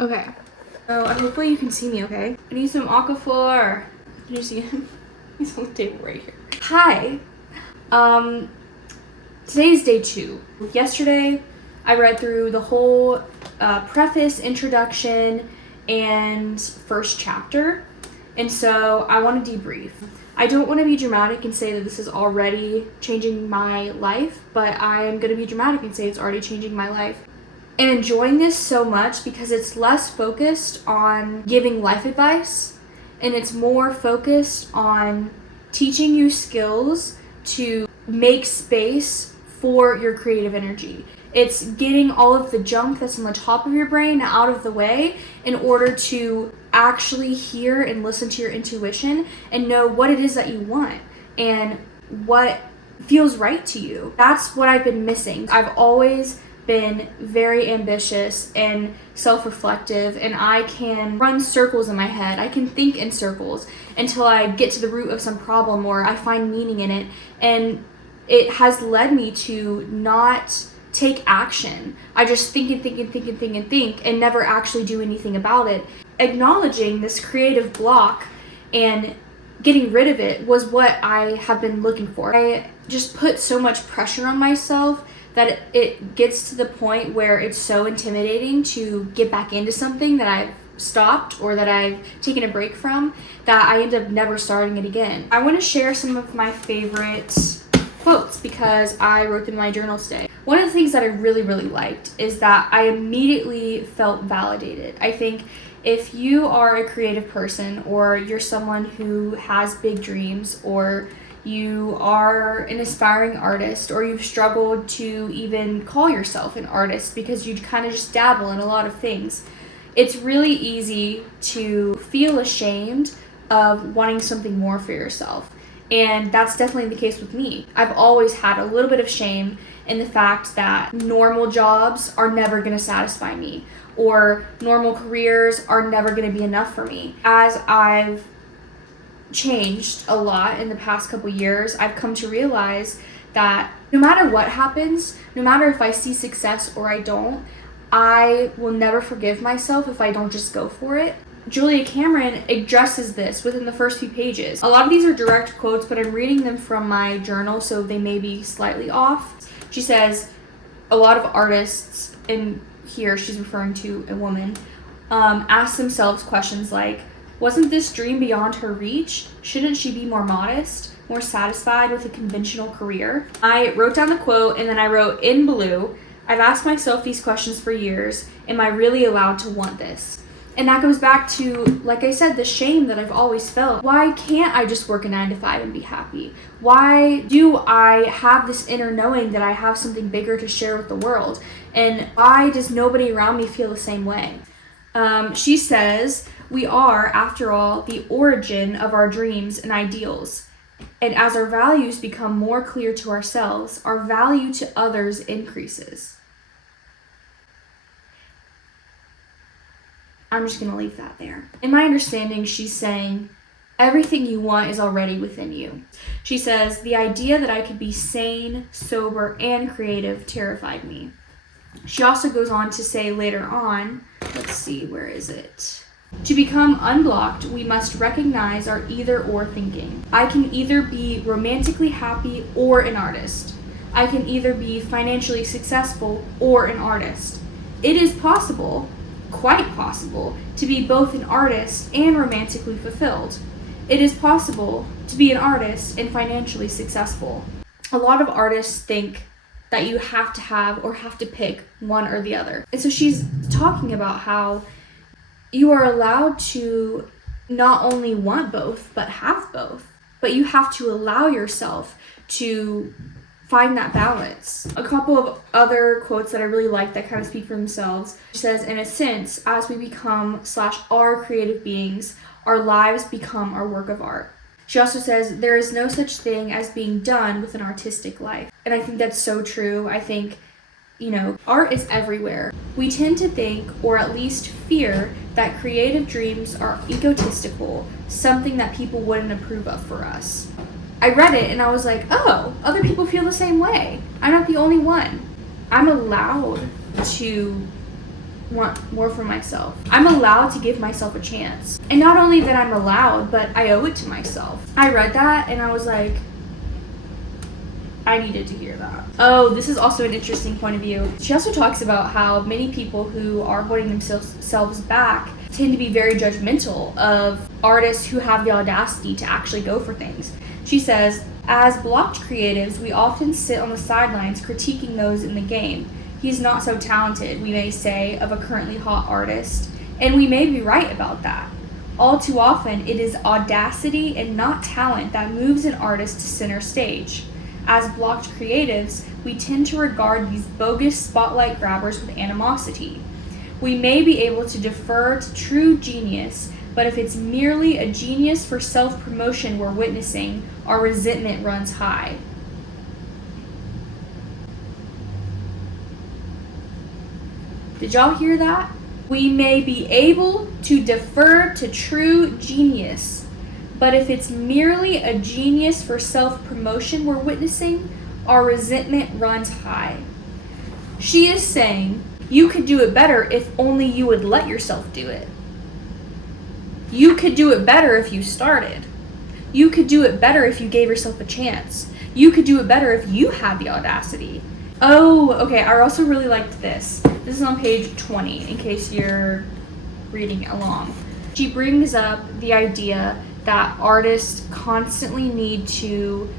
Okay. So hopefully you can see me, okay? I need some Aquaphor. Can you see him? He's on the table right here. Hi. Today's day 2. Yesterday, I read through the whole preface, introduction, and first chapter. And so I want to debrief. I don't want to be dramatic and say that this is already changing my life, but I am going to be dramatic and say it's already changing my life. And enjoying this so much because it's less focused on giving life advice and it's more focused on teaching you skills to make space for your creative energy. It's getting all of the junk that's on the top of your brain out of the way in order to actually hear and listen to your intuition and know what it is that you want and what feels right to you. That's what I've been missing. I've always been very ambitious and self-reflective, and I can run circles in my head. I can think in circles until I get to the root of some problem or I find meaning in it, and it has led me to not take action. I just think and never actually do anything about it. Acknowledging this creative block and getting rid of it was what I have been looking for. I just put so much pressure on myself that it gets to the point where it's so intimidating to get back into something that I've stopped or that I've taken a break from that I end up never starting it again. I want to share some of my favorite quotes because I wrote them in my journal today. One of the things that I really liked is that I immediately felt validated. I think if you are a creative person or you're someone who has big dreams or you are an aspiring artist or you've struggled to even call yourself an artist because you kind of just dabble in a lot of things, it's really easy to feel ashamed of wanting something more for yourself. And that's definitely the case with me. I've always had a little bit of shame in the fact that normal jobs are never going to satisfy me or normal careers are never going to be enough for me. As I've changed a lot in the past couple years, I've come to realize that no matter what happens, no matter if I see success or I don't, I will never forgive myself if I don't just go for it. Julia Cameron addresses this within the first few pages. A lot of these are direct quotes, but I'm reading them from my journal, so they may be slightly off. She says a lot of artists, and here she's referring to a woman, ask themselves questions like, wasn't this dream beyond her reach? Shouldn't she be more modest, more satisfied with a conventional career? I wrote down the quote and then I wrote in blue, I've asked myself these questions for years. Am I really allowed to want this? And that goes back to, like I said, the shame that I've always felt. Why can't I just work a 9-to-5 and be happy? Why do I have this inner knowing that I have something bigger to share with the world? And why does nobody around me feel the same way? She says, we are, after all, the origin of our dreams and ideals. And as our values become more clear to ourselves, our value to others increases. I'm just going to leave that there. In my understanding, she's saying, everything you want is already within you. She says, the idea that I could be sane, sober, and creative terrified me. She also goes on to say later on, let's see, where is it? To become unblocked, we must recognize our either-or thinking. I can either be romantically happy or an artist. I can either be financially successful or an artist. It is possible, quite possible, to be both an artist and romantically fulfilled. It is possible to be an artist and financially successful. A lot of artists think that you have to have or have to pick one or the other. And so she's talking about how you are allowed to not only want both, but have both. But you have to allow yourself to find that balance. A couple of other quotes that I really like that kind of speak for themselves. She says, in a sense, as we become / are creative beings, our lives become our work of art. She also says, there is no such thing as being done with an artistic life. And I think that's so true. I think, art is everywhere. We tend to think, or at least fear, that creative dreams are egotistical, something that people wouldn't approve of for us. I read it and I was like, oh, other people feel the same way. I'm not the only one. I'm allowed to want more for myself. I'm allowed to give myself a chance. And not only that I'm allowed, but I owe it to myself. I read that and I was like, I needed to hear that. Oh, this is also an interesting point of view. She also talks about how many people who are holding themselves back tend to be very judgmental of artists who have the audacity to actually go for things. She says, as blocked creatives, we often sit on the sidelines critiquing those in the game. He's not so talented, we may say, of a currently hot artist, and we may be right about that. All too often, it is audacity and not talent that moves an artist to center stage. As blocked creatives, we tend to regard these bogus spotlight grabbers with animosity. We may be able to defer to true genius, but if it's merely a genius for self-promotion we're witnessing, our resentment runs high. Did y'all hear that? We may be able to defer to true genius, but if it's merely a genius for self-promotion we're witnessing, our resentment runs high. She is saying you could do it better if only you would let yourself do it. You could do it better if you started. You could do it better if you gave yourself a chance. You could do it better if you had the audacity. Oh, okay, I also really liked this. This is on page 20, in case you're reading along. She brings up the idea that artists constantly need to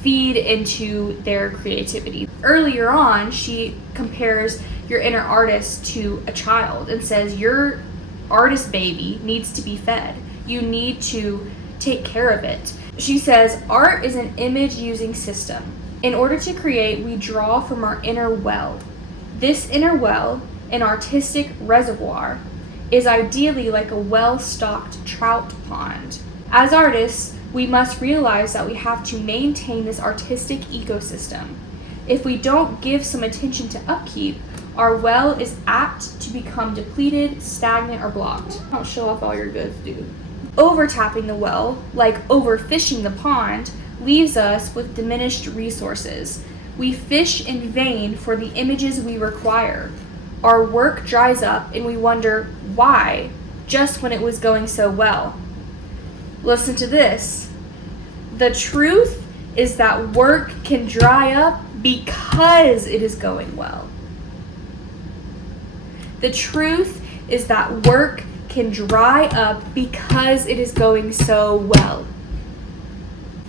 feed into their creativity. Earlier on, she compares your inner artist to a child and says your artist baby needs to be fed. You need to take care of it. She says art is an image using system. In order to create, we draw from our inner well. This inner well, an artistic reservoir, is ideally like a well-stocked trout pond. As artists, we must realize that we have to maintain this artistic ecosystem. If we don't give some attention to upkeep, our well is apt to become depleted, stagnant, or blocked. Don't show off all your goods, dude. Overtapping the well, like overfishing the pond, leaves us with diminished resources. We fish in vain for the images we require. Our work dries up and we wonder why, just when it was going so well. Listen to this. The truth is that work can dry up because it is going well. The truth is that work can dry up because it is going so well.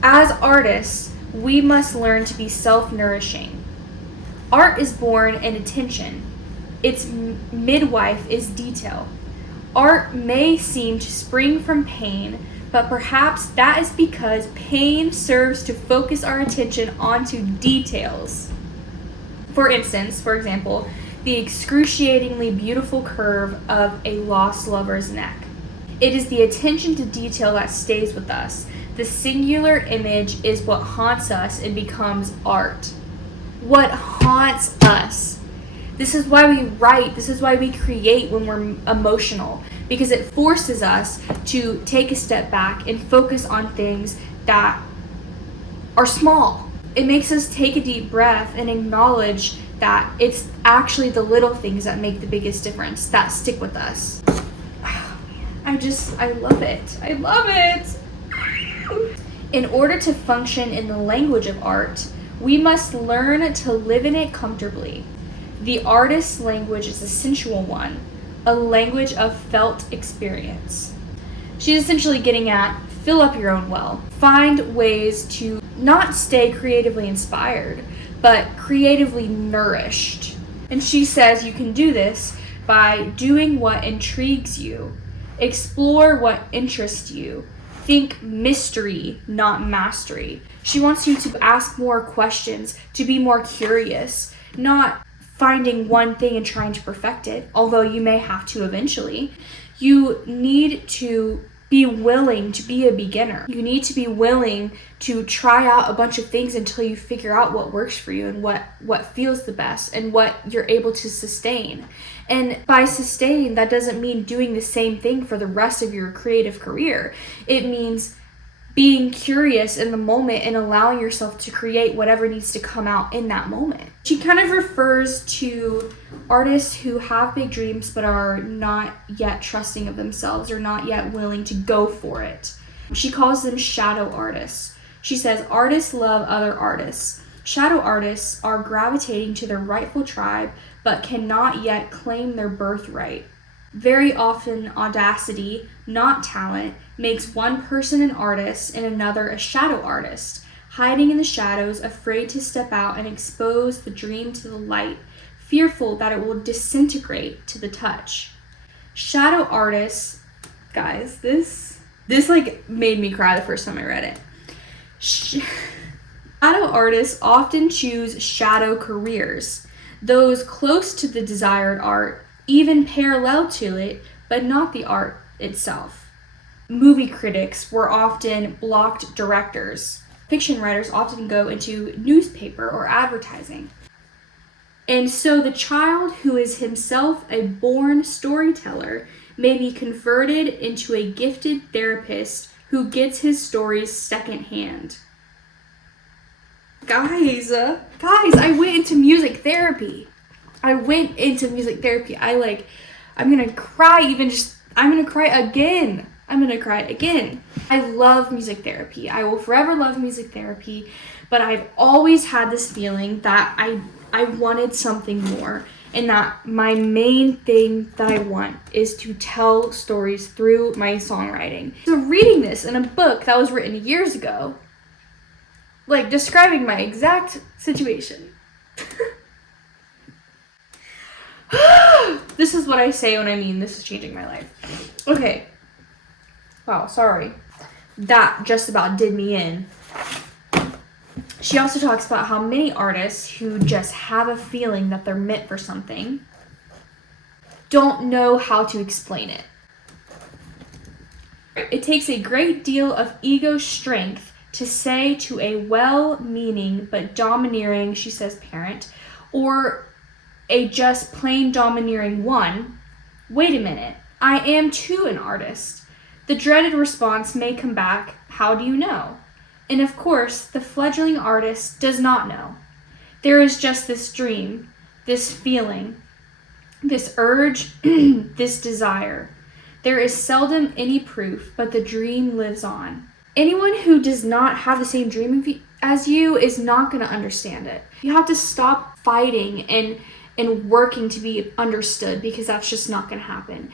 As artists, we must learn to be self-nourishing. Art is born in attention. Its midwife is detail. Art may seem to spring from pain, but perhaps that is because pain serves to focus our attention onto details. For example, the excruciatingly beautiful curve of a lost lover's neck. It is the attention to detail that stays with us. The singular image is what haunts us and becomes art. What haunts us. This is why we write, this is why we create when we're emotional, because it forces us to take a step back and focus on things that are small. It makes us take a deep breath and acknowledge that it's actually the little things that make the biggest difference, that stick with us. I love it. I love it. In order to function in the language of art, we must learn to live in it comfortably. The artist's language is a sensual one, a language of felt experience. She's essentially getting at fill up your own well. Find ways to not stay creatively inspired, but creatively nourished. And she says you can do this by doing what intrigues you. Explore what interests you. Think mystery, not mastery. She wants you to ask more questions, to be more curious, not finding one thing and trying to perfect it, although you may have to eventually. You need to be willing to be a beginner. You need to be willing to try out a bunch of things until you figure out what works for you and what feels the best and what you're able to sustain. And by sustain, that doesn't mean doing the same thing for the rest of your creative career. It means being curious in the moment and allowing yourself to create whatever needs to come out in that moment. She kind of refers to artists who have big dreams but are not yet trusting of themselves or not yet willing to go for it. She calls them shadow artists. She says artists love other artists. Shadow artists are gravitating to their rightful tribe but cannot yet claim their birthright. Very often, audacity, not talent, makes one person an artist and another a shadow artist, hiding in the shadows, afraid to step out and expose the dream to the light, fearful that it will disintegrate to the touch. Shadow artists, guys, this like made me cry the first time I read it. Shadow artists often choose shadow careers, those close to the desired art, even parallel to it, but not the art itself. Movie critics were often blocked directors. Fiction writers often go into newspaper or advertising. And so the child who is himself a born storyteller may be converted into a gifted therapist who gets his stories secondhand. Guys, I went into music therapy. I'm gonna cry again. I love music therapy. I will forever love music therapy, but I've always had this feeling that I wanted something more, and that my main thing that I want is to tell stories through my songwriting. So reading this in a book that was written years ago, like describing my exact situation. This is what I say when I mean this is changing my life. Okay. Wow, sorry. That just about did me in. She also talks about how many artists who just have a feeling that they're meant for something don't know how to explain it. It takes a great deal of ego strength to say to a well-meaning but domineering, she says, parent, or a just plain domineering one, wait a minute, I am too an artist. The dreaded response may come back, how do you know? And of course, the fledgling artist does not know. There is just this dream, this feeling, this urge, this desire. There is seldom any proof, but the dream lives on. Anyone who does not have the same dream as you is not going to understand it. You have to stop fighting and working to be understood, because that's just not going to happen.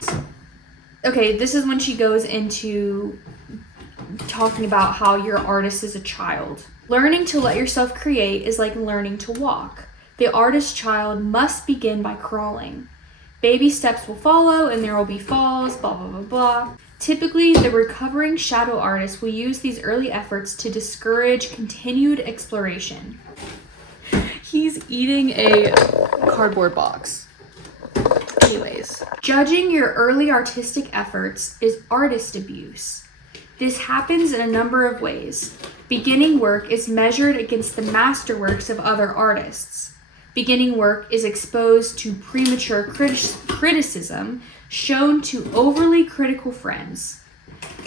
Okay, this is when she goes into talking about how your artist is a child. Learning to let yourself create is like learning to walk. The artist child must begin by crawling. Baby steps will follow and there will be falls, blah, blah, blah, blah. Typically, the recovering shadow artist will use these early efforts to discourage continued exploration. He's eating a cardboard box. Anyways, judging your early artistic efforts is artist abuse. This happens in a number of ways. Beginning work is measured against the masterworks of other artists. Beginning work is exposed to premature criticism shown to overly critical friends.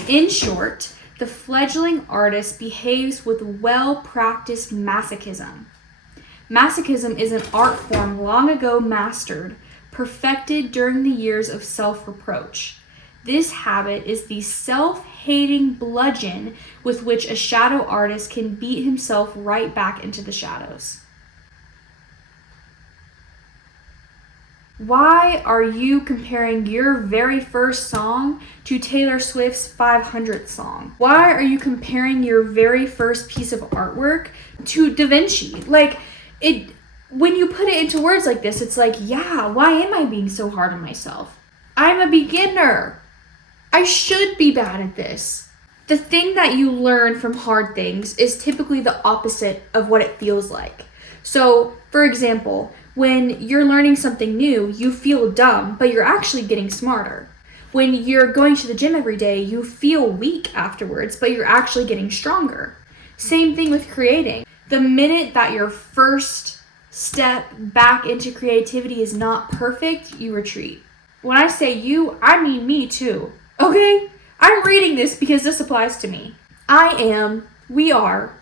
In short, the fledgling artist behaves with well-practiced masochism. Masochism is an art form long ago mastered, perfected during the years of self-reproach. This habit is the self-hating bludgeon with which a shadow artist can beat himself right back into the shadows. Why are you comparing your very first song to Taylor Swift's 500th song? Why are you comparing your very first piece of artwork to Da Vinci? When you put it into words like this, it's like, yeah, why am I being so hard on myself? I'm a beginner. I should be bad at this. The thing that you learn from hard things is typically the opposite of what it feels like. So, for example, when you're learning something new, you feel dumb, but you're actually getting smarter. When you're going to the gym every day, you feel weak afterwards, but you're actually getting stronger. Same thing with creating. The minute that your first step back into creativity is not perfect, you retreat. When I say you, I mean me too. Okay? I'm reading this because this applies to me. we are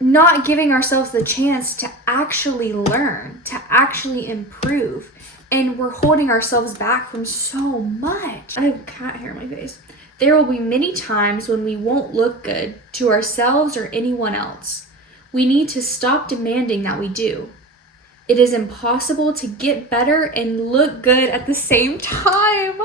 not giving ourselves the chance to actually learn, to actually improve. And we're holding ourselves back from so much. I have cat hair in my face. There will be many times when we won't look good to ourselves or anyone else. We need to stop demanding that we do. It is impossible to get better and look good at the same time.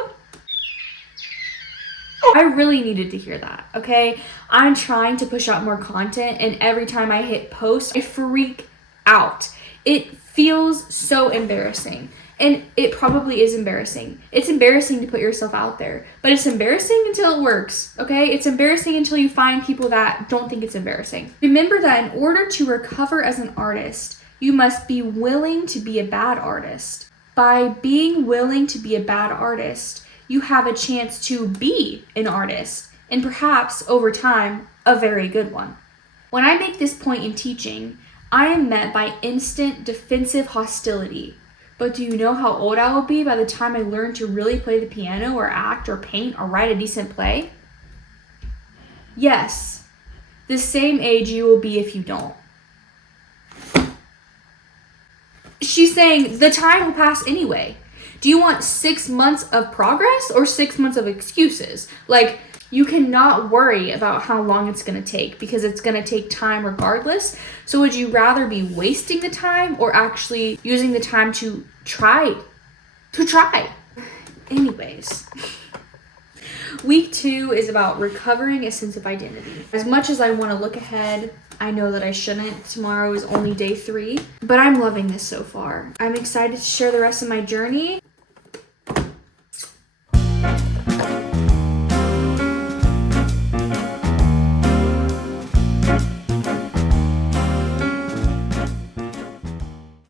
I really needed to hear that, okay? I'm trying to push out more content, and every time I hit post, I freak out. It feels so embarrassing. And it probably is embarrassing. It's embarrassing to put yourself out there, but it's embarrassing until it works, okay? It's embarrassing until you find people that don't think it's embarrassing. Remember that in order to recover as an artist, you must be willing to be a bad artist. By being willing to be a bad artist, you have a chance to be an artist, and perhaps over time, a very good one. When I make this point in teaching, I am met by instant defensive hostility. But do you know how old I will be by the time I learn to really play the piano or act or paint or write a decent play? Yes, the same age you will be if you don't. She's saying the time will pass anyway. Do you want 6 months of progress or 6 months of excuses? Like, you cannot worry about how long it's going to take because it's going to take time regardless. So would you rather be wasting the time or actually using the time to try? Anyways, week 2 is about recovering a sense of identity. As much as I want to look ahead, I know that I shouldn't. Tomorrow is only day 3, but I'm loving this so far. I'm excited to share the rest of my journey.